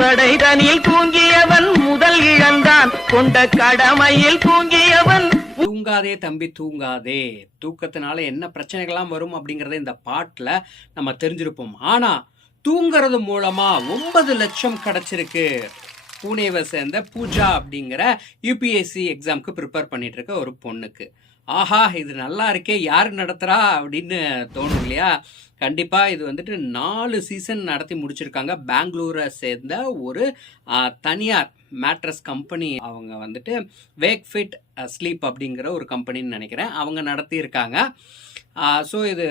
கடைதனில் தூங்கியவன் முதல் இழந்தான், கொண்ட கடமையில் தூங்கியவன். தூங்காதே தம்பி தூங்காதே, தூக்கத்தினால என்ன பிரச்சனைகள்லாம் வரும் அப்படிங்கறத இந்த பாட்டுல நம்ம தெரிஞ்சிருப்போம். ஆனா தூங்குறது மூலமா 9 லட்சம் கிடைச்சிருக்கு. பூனேவை சேர்ந்த பூஜா அப்படிங்கிற யூபிஎஸ்சி எக்ஸாம்க்கு ப்ரிப்பேர் பண்ணிட்டு இருக்க ஒரு பொண்ணுக்கு. ஆஹா, இது நல்லா இருக்கே, யார் நடத்துறா அப்படின்னு தோணும் இல்லையா? கண்டிப்பா இது வந்துட்டு 4 சீசன் நடத்தி முடிச்சிருக்காங்க. பெங்களூரை சேர்ந்த ஒரு தனியார் மேட்ரஸ் கம்பெனி, அவங்க வந்துட்டு வேக் ஃபிட் ஸ்லீப் அப்படிங்கிற ஒரு கம்பெனின்னு நினைக்கிறேன், அவங்க நடத்தியிருக்காங்க. ஸோ இது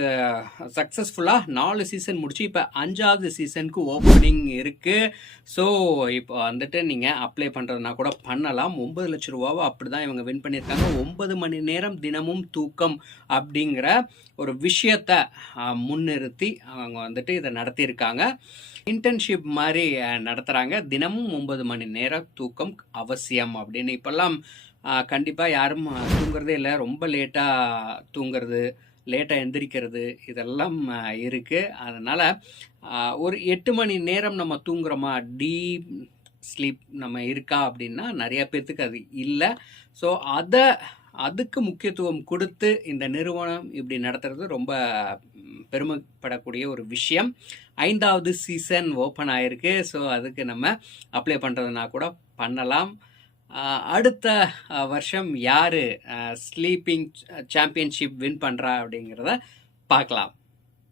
சக்ஸஸ்ஃபுல்லாக 4 சீசன் முடிச்சு இப்போ 5வது சீசனுக்கு ஓப்பனிங் இருக்குது. ஸோ இப்போ வந்துட்டு நீங்கள் அப்ளை பண்ணுறதுனா கூட பண்ணலாம். 9 லட்ச ரூபாவை அப்படி தான் இவங்க வின் பண்ணியிருக்காங்க. 9 மணி நேரம் தினமும் தூக்கம் அப்படிங்கிற ஒரு விஷயத்தை முன்னிறுத்தி அவங்க வந்துட்டு இதை நடத்தியிருக்காங்க. இன்டர்ன்ஷிப் மாதிரி நடத்துகிறாங்க. தினமும் 9 மணி நேரம் தூக்கம் அவசியம் அப்படின்னு. இப்போல்லாம் கண்டிப்பாக யாரும் தூங்குறதே இல்லை. ரொம்ப லேட்டாக தூங்குறது, லேட்டாக எந்திரிக்கிறது, இதெல்லாம் இருக்குது. அதனால் ஒரு 8 மணி நேரம் நம்ம தூங்குறோமா, டீப் ஸ்லீப் நம்ம இருக்கா அப்படின்னா நிறைய பேர்த்துக்கு அது இல்லை. ஸோ அதுக்கு முக்கியத்துவம் கொடுத்து இந்த நிறுவனம் இப்படி நடத்துறது ரொம்ப பெருமைப்படக்கூடிய ஒரு விஷயம். 5வது சீசன் ஓப்பன் ஆயிருக்கு. ஸோ அதுக்கு நம்ம அப்ளை பண்ணுறதுனா கூட பண்ணலாம். அடுத்த வருஷம் யார் ஸ்லீப்பிங் சாம்பியன்ஷிப் வின் பண்ணுறா அப்படிங்கிறத பார்க்கலாம்.